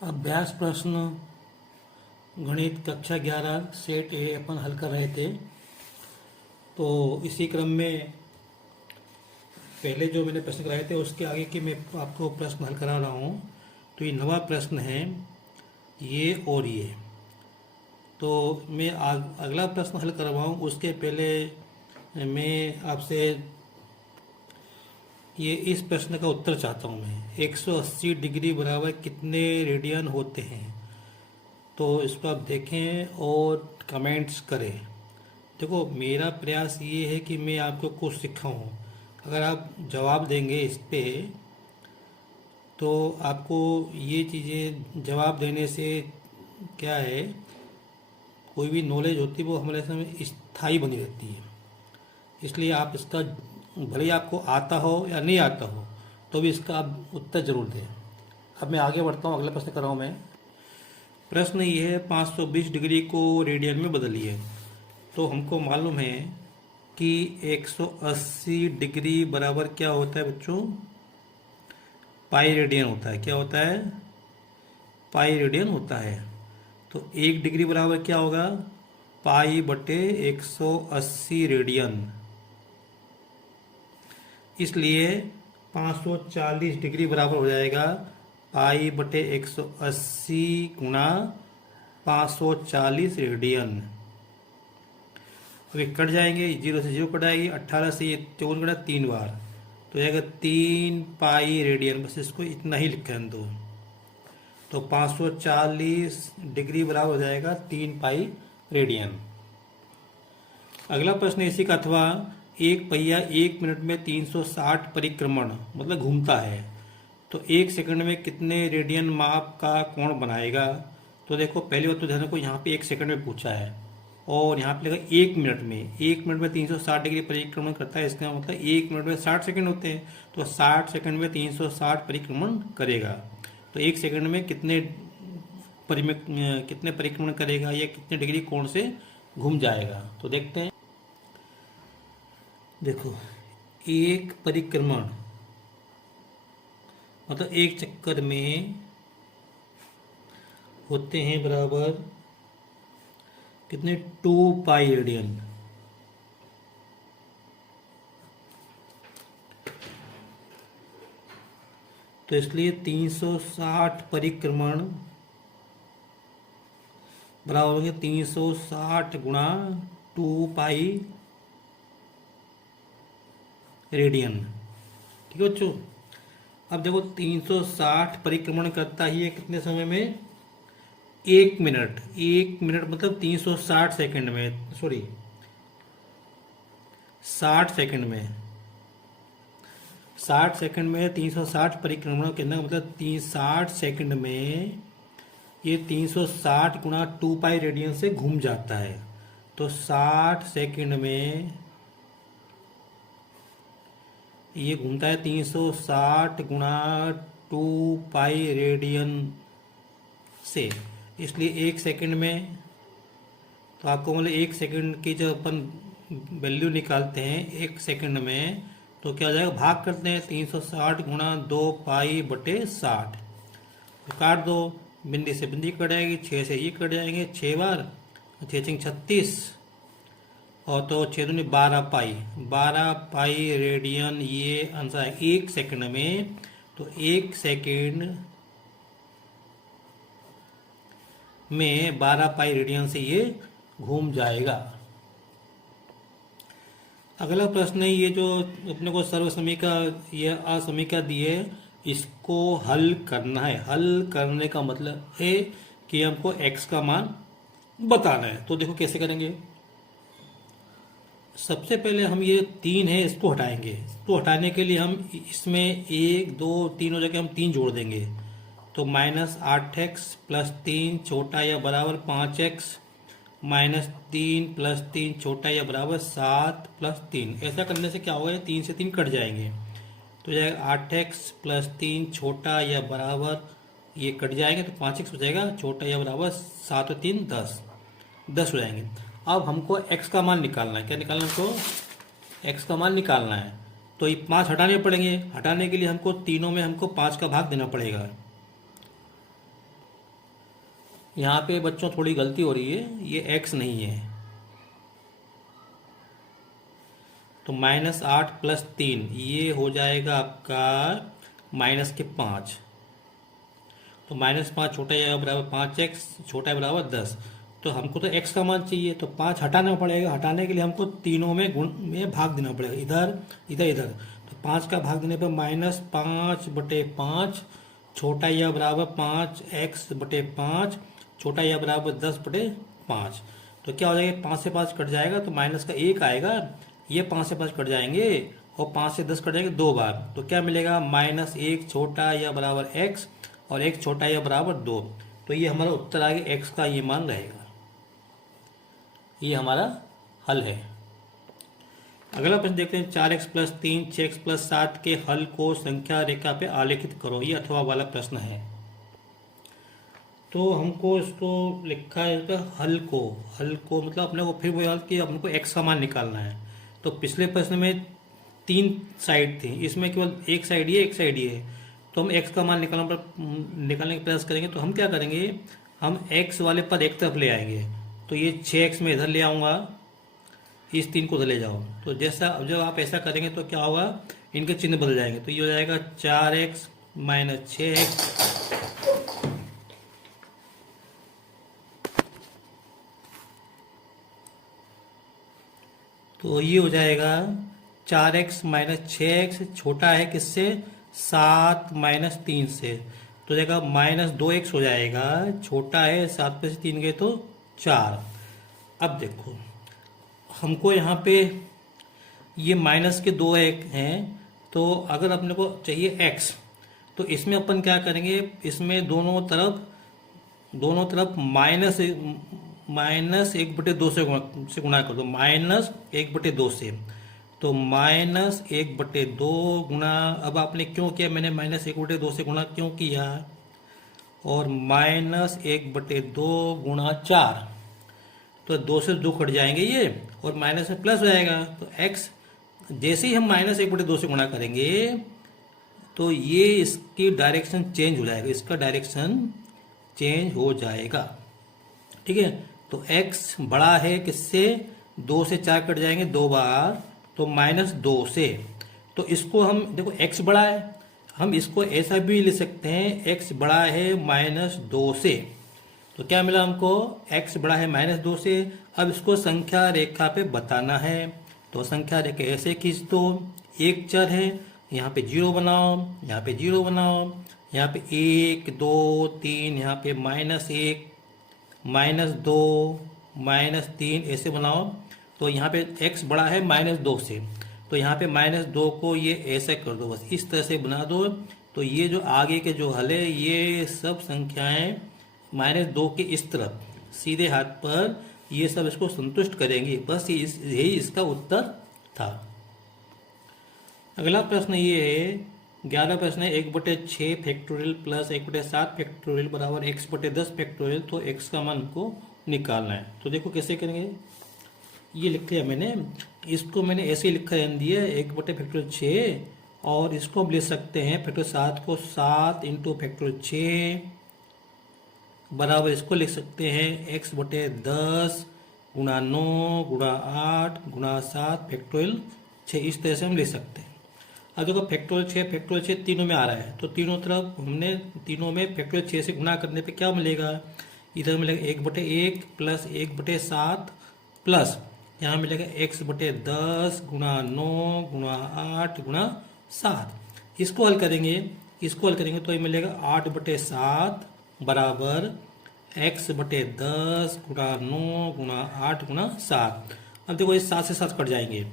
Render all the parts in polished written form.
अभ्यास प्रश्न गणित कक्षा 11 सेट ए अपन हल कर रहे थे। तो इसी क्रम में पहले जो मैंने प्रश्न कराए थे उसके आगे के मैं आपको प्रश्न हल करा रहा हूँ। तो ये नवा प्रश्न है, ये और ये। तो मैं अगला प्रश्न हल करवाऊँ उसके पहले मैं आपसे ये इस प्रश्न का उत्तर चाहता हूँ। मैं 180 डिग्री बराबर कितने रेडियन होते हैं? तो इसको आप देखें और कमेंट्स करें। देखो, मेरा प्रयास ये है कि मैं आपको कुछ सिखाऊं। अगर आप जवाब देंगे इस पे तो आपको ये चीज़ें जवाब देने से क्या है, कोई भी नॉलेज होती है वो हमारे समय स्थायी बनी रहती है। इसलिए आप इसका भले ही आपको आता हो या नहीं आता हो तो भी इसका आप उत्तर जरूर दें। अब मैं आगे बढ़ता हूँ, अगला प्रश्न कर रहा हूँ मैं। प्रश्न ये है, 520 डिग्री को रेडियन में बदलिए। तो हमको मालूम है कि 180 डिग्री बराबर क्या होता है बच्चों? पाई रेडियन होता है। क्या होता है? पाई रेडियन होता है। तो 1 डिग्री बराबर क्या होगा? पाई बटे 180 रेडियन। इसलिए 540 डिग्री बराबर हो जाएगा पाई बटे 180 गुणा 540 रेडियन। अभी कट जाएंगे, 0 से 0 कट आएगी, 18 से ये 54 कटा 3 बार, तो जाएगा 3 पाई रेडियन। बस इसको इतना ही लिख दो। तो 540 डिग्री बराबर हो जाएगा 3 पाई रेडियन। अगला प्रश्न इसी का, अथवा एक पहिया 1 मिनट में 360 परिक्रमण मतलब घूमता है, तो 1 सेकंड में कितने रेडियन माप का कोण बनाएगा? तो देखो, पहली बात तो ध्यान रखो, यहाँ पे 1 सेकंड में पूछा है और यहाँ पे लगा 1 मिनट में। 1 मिनट में 360 डिग्री परिक्रमण करता है, इसका मतलब 1 मिनट में 60 सेकंड होते हैं। तो 60 सेकंड में 360 परिक्रमण करेगा। तो 1 सेकंड में कितने परिक्रमण करेगा या कितने डिग्री कोण से घूम जाएगा? तो देखते हैं। देखो, एक परिक्रमण मतलब एक चक्कर में होते हैं बराबर कितने? 2 पाई रेडियन। तो इसलिए 360 परिक्रमण बराबर हो गया 360 गुणा 2 पाई रेडियन। ठीक है बच्चों। अब देखो, 360 परिक्रमण करता ही है कितने समय में? 1 मिनट। 1 मिनट मतलब 360 सेकंड में, सॉरी 60 सेकंड में। 60 सेकंड में 360 परिक्रमण करने का मतलब 60 सेकंड में ये 360 गुणा 2 पाई रेडियन से घूम जाता है। तो 60 सेकंड में ये घूमता है 360 गुणा 2 पाई रेडियन से। इसलिए 1 सेकंड में, तो आपको मतलब 1 सेकंड की जब अपन वैल्यू निकालते हैं 1 सेकंड में, तो क्या हो जाएगा? भाग करते हैं 360 गुणा 2 पाई बटे 60। तो काट दो, बिंदी से बिंदी कट जाएगी, 6 से ये कट जाएंगे 6 बार, 6 36, और तो 6 दूनी 12 पाई। 12 पाई रेडियन ये आंसर है 1 सेकंड में। तो 1 सेकंड में 12 पाई रेडियन से ये घूम जाएगा। अगला प्रश्न है, ये जो अपने को सर्व समीका ये असमीका दी है, इसको हल करना है। हल करने का मतलब है कि हमको x का मान बताना है। तो देखो कैसे करेंगे। सबसे पहले हम ये 3 है इसको हटाएंगे। तो हटाने के लिए हम इसमें 1 2 3 हो जाके हम 3 जोड़ देंगे। तो -8x + 3 छोटा या बराबर 5x -3 + 3 छोटा या बराबर 7 + 3। ऐसा करने से क्या होगा? 3 से 3 कट जाएंगे, तो जाएगा 8x + 3 छोटा या बराबर, ये कट जाएंगे तो 5x हो जाएगा, छोटा या बराबर 7 और 3 10 10 हो जाएंगे। अब हमको x का मान निकालना है। क्या निकालना है हमको? x का मान निकालना है। तो ये 5 हटाने पड़ेंगे। हटाने के लिए हमको तीनों में हमको 5 का भाग देना पड़ेगा। यहाँ पे बच्चों थोड़ी गलती हो रही है, ये x नहीं है। तो -8 + 3 ये हो जाएगा आपका -5। तो -5 छोटा या बराबर 5x, छोटा या बराबर 10। तो हमको तो x का मान चाहिए, तो 5 हटाना पड़ेगा। हटाने के लिए हमको तीनों में गुण में भाग देना पड़ेगा, इधर इधर इधर। तो 5 का भाग देने पर -5/5, छोटा या बराबर 5x/5, छोटा या बराबर 10/5। तो क्या हो जाएगा, 5 से 5 कट जाएगा तो माइनस का 1 आएगा। ये 5 से 5 कट जाएंगे और 5 से 10 कट जाएंगे 2 बार। तो क्या मिलेगा, -1 छोटा या बराबर x और 1 छोटा या बराबर 2। तो ये हमारा उत्तर आ गया, x का ये मान रहेगा। ये हमारा हल है। अगला प्रश्न देखते हैं, 4x + 3 6x + 7 के हल को संख्या रेखा पे आलेखित करो। ये अथवा वाला प्रश्न है। तो हमको इसको लिखा है इसका हल को मतलब अपने को फिर वो याद कि अपने को x का मान निकालना है। तो पिछले प्रश्न में 3 साइड थी, इसमें केवल एक साइड ही है, एक साइड ही है। तो हम x का मान निकालने का प्रयास करेंगे। तो हम क्या करेंगे, हम x वाले पद एक तरफ ले आएंगे। तो ये 6x में इधर ले आऊँगा, इस 3 को उधर ले जाओ। तो जैसा जब आप ऐसा करेंगे तो क्या होगा, इनके चिन्ह बदल जाएंगे। तो ये हो जाएगा 4x - 6x। तो ये हो जाएगा 4x - 6x, छोटा है किससे, 7 - 3 से। तो जाएगा -2x हो जाएगा, छोटा है 7 में से 3 गए तो 4। अब देखो हमको यहाँ पे ये माइनस के 2 एक हैं। तो अगर अपने को चाहिए x, तो इसमें अपन क्या करेंगे, इसमें दोनों तरफ -1/2 से गुणा कर दो, -1/2 से। तो -1/2 गुणा, अब आपने क्यों किया, मैंने -1/2 से गुणा क्यों किया, और -1/2 गुणा 4। तो 2 से 2 कट जाएंगे ये, और माइनस में प्लस हो जाएगा। तो x जैसे ही हम -1/2 से गुणा करेंगे तो ये इसकी डायरेक्शन चेंज हो जाएगा, इसका डायरेक्शन चेंज हो जाएगा। ठीक है। तो x बड़ा है किससे, 2 से 4 कट जाएंगे 2 बार, तो -2 से। तो इसको हम देखो x बड़ा है, हम इसको ऐसा भी ले सकते हैं, x बड़ा है -2 से। तो क्या मिला हमको, x बड़ा है -2 से। अब इसको संख्या रेखा पे बताना है। तो संख्या रेखा ऐसे खींच दो, एक चर है, यहाँ पे 0 बनाओ, यहाँ पे 0 बनाओ, यहाँ पे 1 2 3, यहाँ पे -1 -2 -3 ऐसे बनाओ। तो यहाँ पे x बड़ा है -2 से, तो यहाँ पे -2 को ये ऐसे कर दो, बस इस तरह से बना दो। तो ये जो आगे के जो हल है, ये सब संख्याएं -2 के इस तरफ सीधे हाथ पर, ये सब इसको संतुष्ट करेंगी। बस यही इसका उत्तर था। अगला प्रश्न ये है, 11 प्रश्न है, 1/6 फैक्टोरियल प्लस 1/7 फैक्टोरियल बराबर x/10 फैक्टोरियल। तो x का मान को निकालना है। तो देखो कैसे करेंगे, ये लिख लिया मैंने, इसको मैंने ऐसे ही लिखा रहने दिया 1/6, और इसको हम ले सकते हैं फैक्टोरियल 7 को 7 × फैक्टोरियल 6 बराबर, इसको लिख सकते हैं x/10 गुणा 9 गुणा 8 गुणा 7 फैक्टोरियल 6। इस तरह से हम ले सकते हैं। अब देखो फैक्टोरियल 6 तीनों में आ रहा है, तो तीनों तरफ हमने तीनों में फैक्टोरियल 6 से गुणा करने पे क्या मिलेगा, इधर मिलेगा 1/1 प्लस 1/7 प्लस यहाँ मिलेगा x/10 गुणा 9 गुणा 8 गुणा 7। इसको हल करेंगे तो ये मिलेगा 8/7 बराबर x/10 गुणा 9 गुणा 8 गुणा 7। अब देखो ये 7 से 7 कट जाएंगे।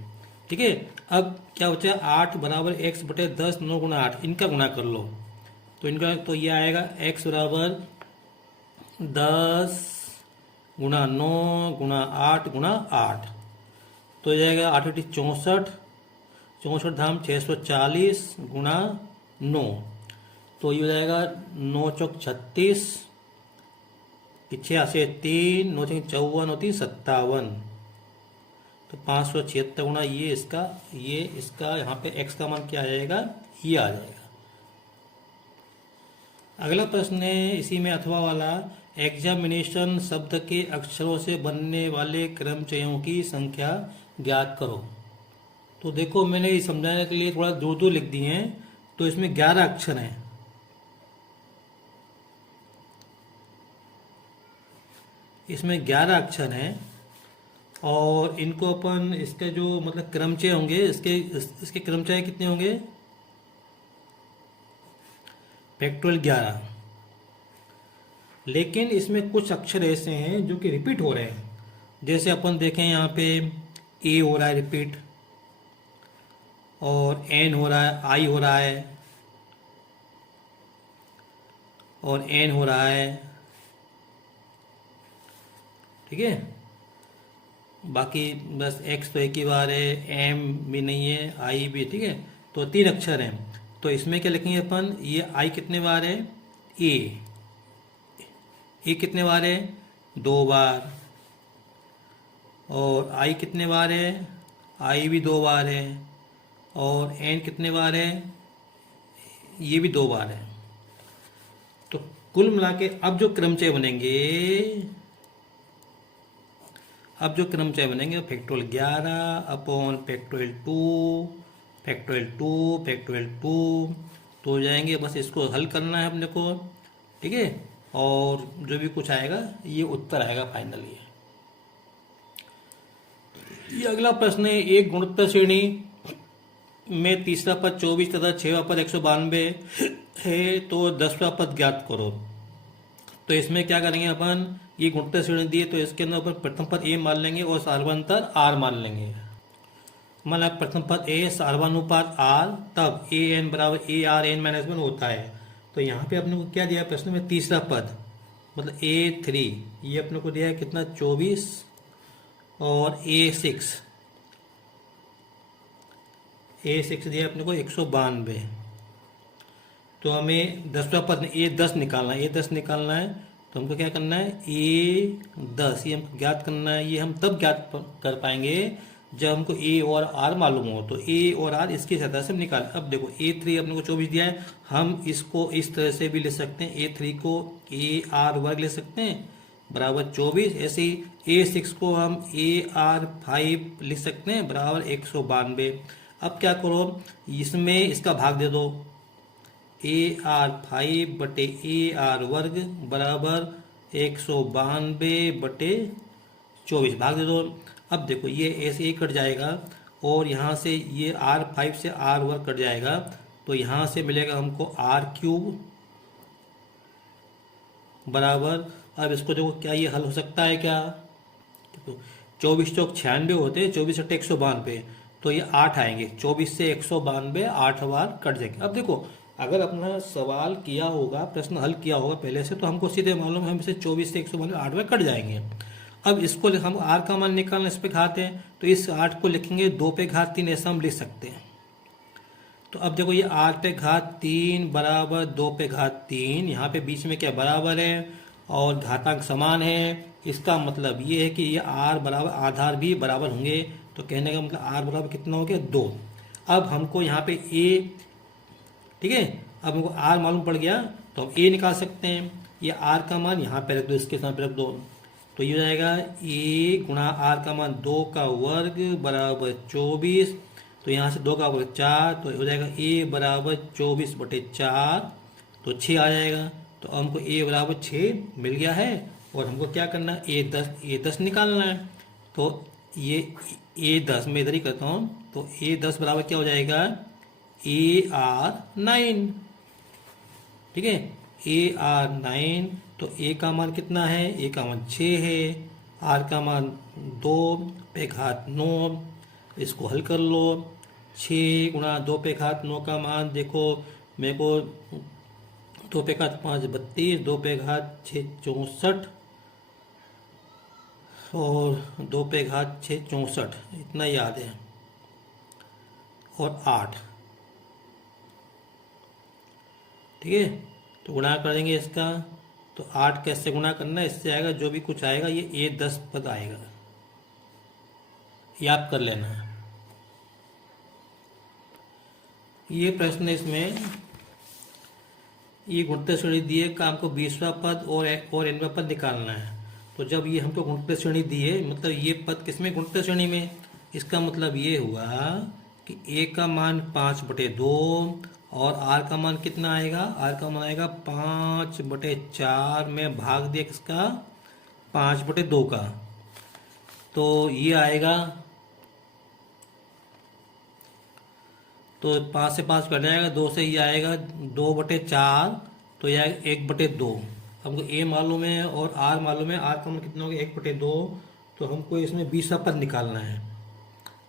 ठीक है। अब क्या बचा, 8 बराबर x/10 9 गुणा 8, इनका गुणा कर लो। तो ये आएगा x बराबर 10 गुणा 9 गुणा 8 गुणा 8। तो ये जाएगा 8 × 64, 64 धाम 640 गुणा 9। तो ये हो जाएगा 9 चौक 36, पीछे 3 9 चौक 54 होती 57। तो 576 गुणा ये इसका यहाँ पे x का मान क्या आ जाएगा, ये आ जाएगा। अगला प्रश्न है इसी में अथवा वाला, एग्जामिनेशन शब्द के अक्षरों से बनने वाले क्रमचयों की संख्या ज्ञात करो। तो देखो मैंने ये समझाने के लिए थोड़ा दूर दूर लिख दिए हैं। तो इसमें 11 अक्षर हैं। इसमें 11 अक्षर हैं और इनको अपन इसके जो मतलब क्रमचय होंगे इसके क्रमचय कितने होंगे? फैक्टोरियल 11। लेकिन इसमें कुछ अक्षर ऐसे हैं जो कि रिपीट हो रहे हैं। जैसे अपन देखें यहाँ पे ए हो रहा है रिपीट, और एन हो रहा है, आई हो रहा है, और एन हो रहा है। ठीक है, बाकी बस एक्स तो एक ही बार है, एम भी नहीं है, आई भी। ठीक है, तो 3 अक्षर हैं। तो इसमें क्या लिखेंगे अपन? ये आई कितने बार है? ए कितने बार है? 2 बार। और आई कितने बार है? आई भी 2 बार है। और एन कितने बार है? ये भी 2 बार है। तो कुल मिला के अब जो क्रमचय बनेंगे, factorial 11 upon factorial 2, factorial 2, factorial 2 तो हो जाएंगे। बस इसको हल करना है अपने को। ठीक है, और जो भी कुछ आएगा ये उत्तर आएगा फाइनल। ये अगला प्रश्न है, एक गुणोत्तर श्रेणी में तीसरा पद 24 तथा 6वां पद 192 है, तो 10वां पद ज्ञात करो। तो इसमें क्या करेंगे अपन? ये गुणोत्तर श्रेणी दिए तो इसके अंदर अपन प्रथम पद ए मान लेंगे और सार्वंतर आर मान लेंगे। मतलब प्रथम पद ए सार्वनुपात आर, तब ए एन बराबर ए आर एन माइनस 1 होता है। तो यहाँ पे अपने को क्या दिया प्रश्न में? तीसरा पद मतलब A3, ये अपने को दिया है कितना? 24। और A6 दिया अपने को 192। तो हमें 10वां पद A10 निकालना है। तो हमको क्या करना है? A10 ये हमको ज्ञात करना है। ये हम तब ज्ञात कर पाएंगे जब हमको A और R मालूम हो। तो A और R इसकी सतह से हम निकाल। अब देखो A3 अपने को 24 दिया है, हम इसको इस तरह से भी लिख सकते हैं। A3 को AR वर्ग लिख सकते हैं बराबर 24। ऐसे ही A6 को हम AR5 लिख सकते हैं बराबर 192। अब क्या करो? इसमें इसका भाग दे दो। AR5 बटे AR वर्ग बराबर 192/24 भाग दे दो। अब देखो ये ऐसे ही कट जाएगा और यहाँ से ये R5 से R वर्ग कट जाएगा। तो यहाँ से मिलेगा हमको R³ बराबर। अब इसको देखो क्या ये हल हो सकता है क्या? तो 24 चौक 96 होते हैं, 24 अट्ठे 192, तो ये 8 आएंगे। 24 से 192 8 बार कट जाएंगे। अब देखो अगर अपना सवाल किया होगा, प्रश्न हल किया होगा पहले से, तो हमको सीधे मालूम है हमसे 24 से 192 8 बार कट जाएंगे। अब इसको हम r का मान निकालना, इस पे घात है तो इस 8 को लिखेंगे 2 पे घात 3, ऐसा हम लिख सकते हैं। तो अब देखो ये 8 पे घात 3 बराबर 2 पे घात 3, यहाँ पे बीच में क्या बराबर है और घातांक समान है। इसका मतलब ये है कि ये r बराबर आधार भी बराबर होंगे। तो कहने का मतलब r बराबर कितना हो गया? 2। अब हमको यहाँ पे a, ठीक है, अब हमको r मालूम पड़ गया तो हम a निकाल सकते हैं। ये r का मान यहाँ पे रख दो, इसके साथ रख दो। तो ये हो जाएगा a गुणा r का मान 2 का वर्ग बराबर 24। तो यहाँ से 2 का वर्ग 4, तो हो जाएगा a बराबर 24/4, तो 6 आ जाएगा। तो हमको a बराबर 6 मिल गया है और हमको क्या करना है? a10 निकालना है। तो ये a10 मैं इधर ही करता हूँ। तो a10 बराबर क्या हो जाएगा? AR9। ठीक है, AR9। तो a का मान कितना है? a का मान 6 है, r का मान 2 पे घात 9। इसको हल कर लो। 6 गुणा 2 पे घात 9 का मान देखो मेरे को 2 पे घात 5 32, 2 पे घात 6 64 और 2 पे घात 6 64, इतना याद है। और 8, ठीक है। तो गुणा कर देंगे इसका। तो 8 कैसे गुणा करना है? इससे आएगा जो भी कुछ आएगा ये A10 पद आएगा, याद कर लेना है। ये प्रश्न इसमें ये गुणित श्रेणी दी है, काम को 20वां पद और nवां पद निकालना है। तो जब ये हमको गुणित श्रेणी दी है, मतलब ये पद किसमें गुणित श्रेणी में, इसका मतलब ये हुआ कि a का मान 5/2 और r का मान कितना आएगा, r का मान आएगा 5/4 में भाग दिया किसका, 5/2 का। तो ये आएगा, तो 5 से 5 कट जाएगा, 2 से ये आएगा 2/4, तो यह आएगा 1/2। हमको a मालूम है और r मालूम है, r का मान कितना होगा 1/2, तो हमको इसमें 20वां पद निकालना है।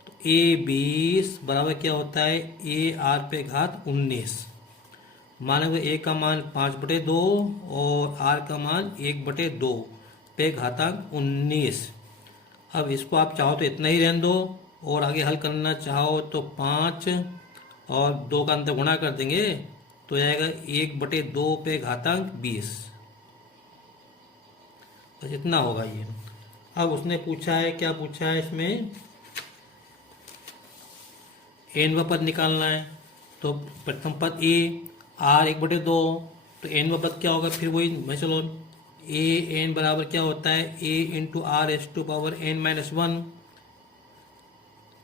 तो a20 बराबर क्या होता है, a r/19। मानेंगे a का मान 5/2 और r का मान 1/2 पे घातांक 19। अब इसको आप चाहो तो इतना ही रहने दो, और आगे हल करना चाहो तो 5 और 2 का अंतर गुणा कर देंगे, तो आएगा 1/2 पे घातांक 20। बस इतना होगा ये। अब उसने पूछा है, क्या पूछा है इसमें, nवां पद निकालना है। तो प्रथम पद a, r 1/2, तो nवां पद क्या होगा, फिर वही मैं चलो a n बराबर क्या होता है, a into R S to power n-1।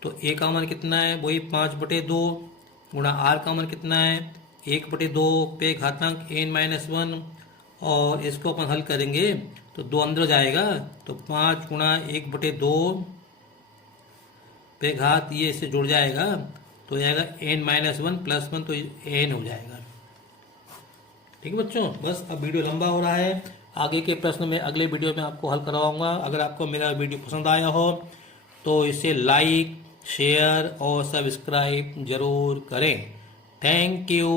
तो a का मान कितना है, वही 5/2 गुणा r का मान कितना है, 1/2 पे घातांक n-1, और इसको अपन हल करेंगे तो 2 अंदर जाएगा, तो 5 गुणा 1/2 पे घात ये इससे जुड़ जाएगा, तो जाएगा n-1 प्लस 1, तो n हो जाएगा। ठीक है बच्चों, बस अब वीडियो लंबा हो रहा है, आगे के प्रश्न में अगले वीडियो में आपको हल करवाऊंगा। अगर आपको मेरा वीडियो पसंद आया हो तो इसे लाइक, शेयर और सब्सक्राइब जरूर करें। Thank you.